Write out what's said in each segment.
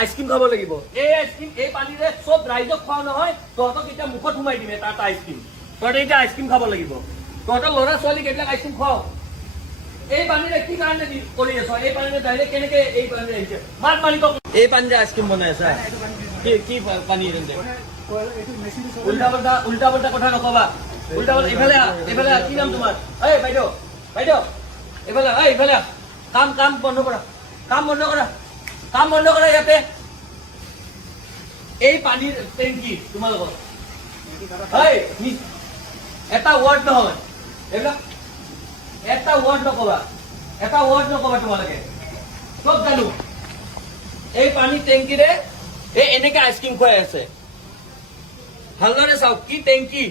আইসক্ৰিম খাব লাগিব এই আইসক্ৰিম এই পানীৰে সব ৰাইজক খোৱা নহয় তহঁতক এতিয়া মুখত সোমাই দিম এটা আইসক্ৰিম তহঁতে এতিয়া আইসক্ৰিম খাব লাগিব তহঁতৰ ল'ৰা ছোৱালীক এইবিলাক আইসক্ৰিম খুৱাও এই পানীৰে কি কাৰণে কৰি আছ এই পানীৰে ডাইৰেক্ট কেনেকে এই পানী আহিছে মাত মালিকক এই পানীৰে আইসক্রিম বনাই আছা কি পানী এনে উল্টা পাল্টা কথা নকবা উল্টা পাল্টা এইফালে কি নাম তোমাৰ এই বাইদেউ এইফালে কাম বন্ধ কৰা ইয়াতে এই পানীৰ টেংকি তোমালোকৰ এটা ৱাৰ্ড নহয় এইবিলাক এটা ৱাৰ্ড নকবা তোমালোকে চব জানো এই পানীৰ টেংকিৰে এই এনেকে আইচক্ৰীম খুৱাই আছে ভালদৰে চাওক কি টেংকি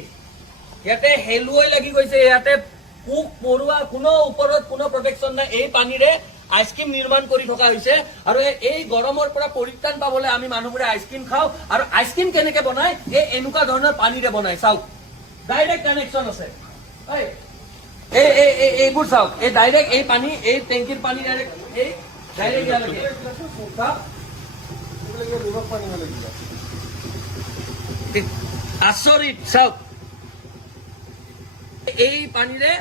ইয়াতে হেলুৱৈ লাগি গৈছে ইয়াতে পোক পৰুৱা কোনো ওপৰত কোনো প্ৰটেকশ্যন নাই এই পানীৰে আইসক্ৰিম নিৰ্মাণ কৰি থকা হৈছে আৰু এই গৰমৰ পৰা পৰিত্ৰাণ পাবলৈ আমি মানুহবোৰে আইসক্ৰিম খাওঁ আৰু আইসক্ৰিম কেনেকে বনায় এই এনেকুৱা ধৰণৰ পানীৰে বনায় চাওক ডাইৰেক্ট কানেকশ্যন আছে এইবোৰ চাওক এই ডাইৰেক্ট এই পানী এই টেংকিৰ পানী ডাইৰেক্ট ইয়ালৈকে আচৰিত চাওক এই পানীৰে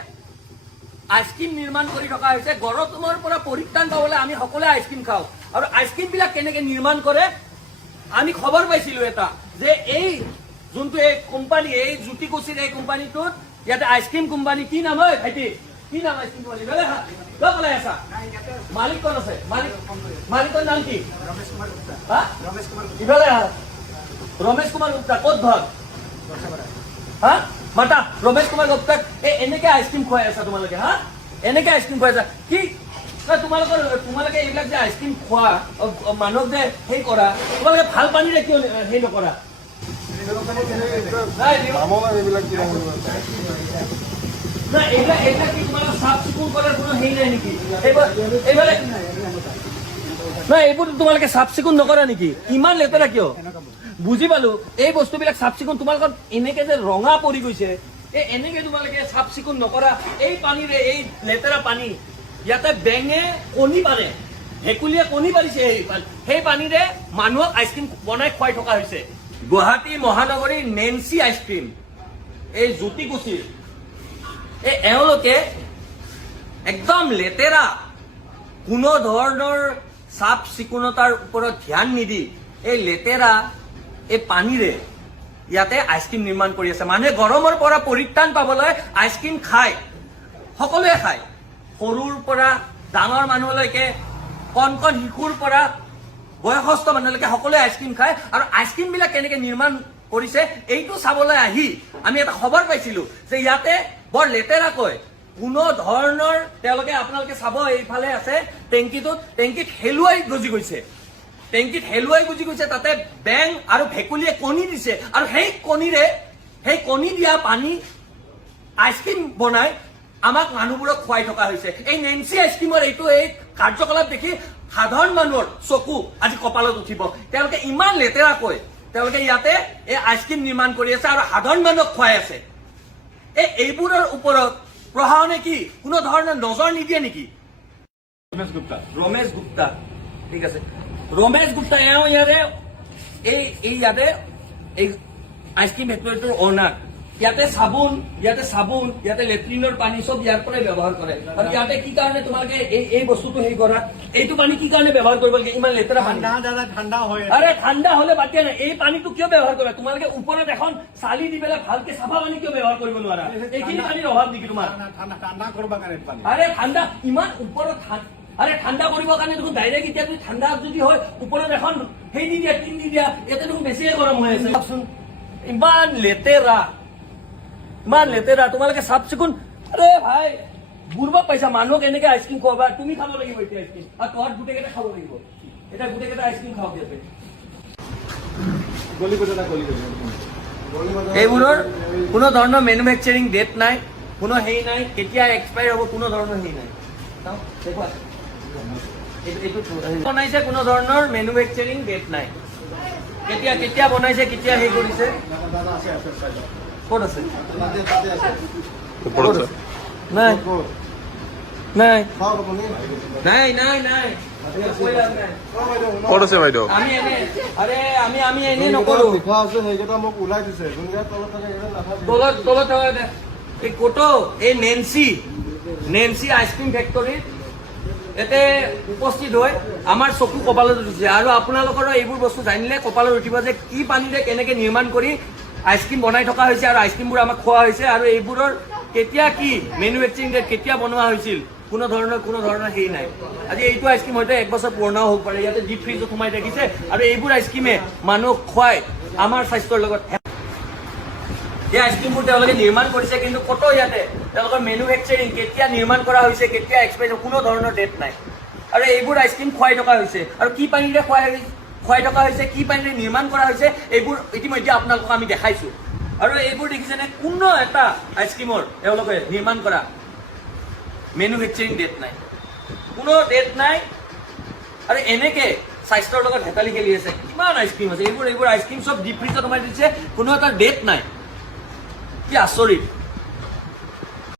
আইসক্ৰিম নিৰ্মাণ কৰি থকা হৈছে গৰমৰ পৰা পৰিত্ৰাণ পাবলৈ আমি সকলোৱে আইসক্ৰিম খাওঁ আৰু আইসক্ৰিম বিলাক কেনেকে নিৰ্মাণ কৰে আমি খবৰ পাইছিলো এটা যে এই যোনটো এই কোম্পানী এই জ্যোতিকুছিৰ এই কোম্পানীটোত ইয়াতে আইসক্রিম কোম্পানী কি নাম হয় ভাইটি কি নাম আইসক্রিম কোম্পানী কলাই আছা মালিক কোন আছে মালিকৰ নাম কি ইফালে ৰমেশ কুমাৰ গুপ্তা ক'ত ঘৰ মাতা ৰমেশ কুমাৰ গুপ্তাক এনেকে আইসক্ৰিম খুৱাই আছা তোমালোকে এনেকে আইসক্ৰিম খুৱাই আছা কি তোমালোকে এইবিলাক যে আইসক্ৰিম খোৱা মানুহক যে সেই কৰা তোমালোকে ভাল পানীৰে কিয় সেই নকৰা এইবিলাক কি তোমালোকে চাফ চিকুণ কৰাৰ কোনো হেৰি নাই নেকি এইবোৰ তোমালোকে চাফ চিকুণ নকৰা নেকি ইমান লেতেৰা কিয় বুজি পালো এই বস্তুবিলাক চাফ চিকুণ তোমালোকৰ এনেকে যে ৰঙা পৰি গৈছে এনেকে তোমালোকে চাফ চিকুণ নকৰা এই পানীৰে এই লেতেৰা পানী ইয়াতে বেঙে কণী পাৰে ভেকুলীয়ে কণী পাৰিছে সেই পানীৰে মানুহক আইচক্ৰীম বনাই খুৱাই থকা হৈছে গুৱাহাটী মহানগৰীৰ নেন্সি আইচক্ৰীম এই জ্যোতিকুছিৰ এওঁলোকে একদম লেতেৰা কোনো ধৰণৰ চাফ চিকুণতাৰ ওপৰত ধ্যান নিদি এই লেতেৰা এই পানীৰে ইয়াতে আইসক্ৰিম নিৰ্মাণ কৰি আছে মানুহে গৰমৰ পৰা পৰিত্ৰাণ পাবলৈ আইসক্ৰিম খায় সকলোৱে খায় সৰুৰ পৰা ডাঙৰ মানুহলৈকে কণ শিশুৰ পৰা বয়সস্থ মানুহলৈকে সকলোৱে আইসক্ৰিম খায় আৰু আইসক্ৰিম বিলাক কেনেকে নিৰ্মাণ কৰিছে এইটো চাবলৈ আহি আমি এটা খবৰ পাইছিলো যে ইয়াতে বৰ লেতেৰাকৈ কোনো ধৰণৰ তেওঁলোকে আপোনালোকে চাব এইফালে আছে টেংকিত হেলুৱাই গজি গৈছে তাতে বেং আৰু ভেকুলীয়ে কণী দিছে আৰু সেই কণী দিয়া পানী আইসক্ৰিম বনাই আমাক মানুহবোৰক খুৱাই থকা হৈছে এই নেন্সি আইসক্ৰিমৰ এইটো এই কাৰ্যকলাপ দেখি সাধাৰণ মানুহৰ চকু আজি কপালত উঠিব তেওঁলোকে ইমান লেতেৰাকৈ তেওঁলোকে ইয়াতে এই আইসক্ৰিম নিৰ্মাণ কৰি আছে আৰু সাধাৰণ মানুহক খুৱাই আছে এইবোৰৰ ওপৰত প্ৰশাসনে কি কোনো ধৰণৰ নজৰ নিদিয়ে নেকি ৰমেশ গুপ্তা ঠিক আছে ৰমেশ গুপ্তা এওঁ ইয়াৰে ইয়াতে এই আইসক্ৰিম ফেক্টৰীটোৰ অনাৰ ইয়াতে চাবোন ইয়াতে লেট্ৰিনৰ পানী চব ইয়াৰ পৰাই ব্যৱহাৰ কৰে আৰু ইয়াতে কি কাৰণে তোমালোকে এই বস্তুটো হেৰি কৰা এইটো পানী কি কাৰণে ব্যৱহাৰ কৰিব লাগে ইমান লেতেৰা পানী ঠাণ্ডা হয় আৰে ঠাণ্ডা হলে বাদ নাই এই পানীটো কিয় ব্যৱহাৰ কৰিবা তোমালোকে ওপৰত এখন চালি দি পেলাই ভালকে চাফা পানী কিয় ব্যৱহাৰ কৰিব নোৱাৰা এইখিনি পানীৰ অভাৱ নেকি তোমাৰ ঠাণ্ডা কৰিবৰ কাৰণে আৰে ঠাণ্ডা ইমান ওপৰত আৰে ঠান্ডা কৰিবৰ কাৰণে দেখোন ডাইৰেক্ট এতিয়া যদি ঠাণ্ডা যদি হয় ওপৰত এখন সেই দি দিয়া টিন দি দিয়া ইয়াতে দেখোন বেছিয়ে গৰম হৈ আছে চাওকচোন ইমান লেতেৰা তোমালোকে চাফ চিকুণ আৰে ভাই বুঢ়বা পাইছা মানুহক এনেকে আইচক্ৰীম খুৱাবা তুমি খাব লাগিব এতিয়া আইচক্ৰীম আৰু তহঁত গোটেইকেইটা খাব লাগিব এতিয়া গোটেইকেইটা আইচক্ৰীম খাওক ইয়াতে এইবোৰৰ কোনো ধৰণৰ মেনুফেকচাৰিং ডেট নাই কোনো হেৰি নাই কেতিয়া এক্সপায়াৰ হ'ব কোনো ধৰণৰ হেৰি নাই বনাইছে কোনো ধৰণৰ মেনুফেকচাৰিং ডেট নাই কেতিয়া বনাইছে কেতিয়া হেৰি কৰিছে ক'ত আছে নাই কৈ লাভ নাই। ক'ত আছে বাইদেউ? আমি এনে আৰে আমি এনে নকৰো। লিখা আছে সেইকেইটা মোক ওলাই দিছে, যোনকেইটা তলত থাকে সেইকেইটা নাথাকে। তলত থকা এই কোটো এই নেন্সি আইচক্ৰীম ফেক্টৰীত ইয়াতে উপস্থিত হৈ আমাৰ চকু কপালত উঠিছে। আৰু আপোনালোকৰো এইবোৰ বস্তু জানিলে কপালত উঠিব যে কি পানীৰে কেনেকে নিৰ্মাণ কৰি আইচক্ৰীম বনাই থকা হৈছে আৰু আইচক্ৰীমবোৰ আমাক খোৱা হৈছে, আৰু এইবোৰৰ কেতিয়া কি মেনুফেকচাৰিং ডেট কেতিয়া বনোৱা হৈছিল কোনো ধৰণৰ হেৰি নাই। আজি এইটো আইচক্ৰীম হয়তো 1 বছৰ পুৰণাও হ'ব পাৰে, ইয়াতে ডিপ ফ্ৰিজত সোমাই থাকিছে, আৰু এইবোৰ আইচক্ৰীমে মানুহক খুৱাই আমাৰ স্বাস্থ্যৰ লগত এই আইচক্ৰীমবোৰ তেওঁলোকে নিৰ্মাণ কৰিছে, কিন্তু ক'তো ইয়াতে তেওঁলোকৰ মেনুফেকচাৰিং কেতিয়া নিৰ্মাণ কৰা হৈছে, কেতিয়া এক্সপায়াৰ কোনো ধৰণৰ ডেট নাই। আৰু এইবোৰ আইচক্ৰীম খুৱাই থকা হৈছে, আৰু কি পানীৰে খুৱাই থকা হৈছে, কি পানীৰে নিৰ্মাণ কৰা হৈছে, এইবোৰ ইতিমধ্যে আপোনালোকক আমি দেখাইছো। আৰু এইবোৰ দেখিছেনে, কোনো এটা আইচক্ৰীমৰ তেওঁলোকে নিৰ্মাণ কৰা মেনুফেকচাৰিং ডেট নাই, কোনো ডেট নাই। আৰু এনেকে স্বাস্থ্যৰ লগত হেতালি খেলি আছে। কিমান আইচক্ৰীম আছে, এইবোৰ আইচক্ৰীম চব ডিপ ফ্ৰিজত সোমাই দিছে, কোনো এটা ডেট নাই। কি আচৰিত।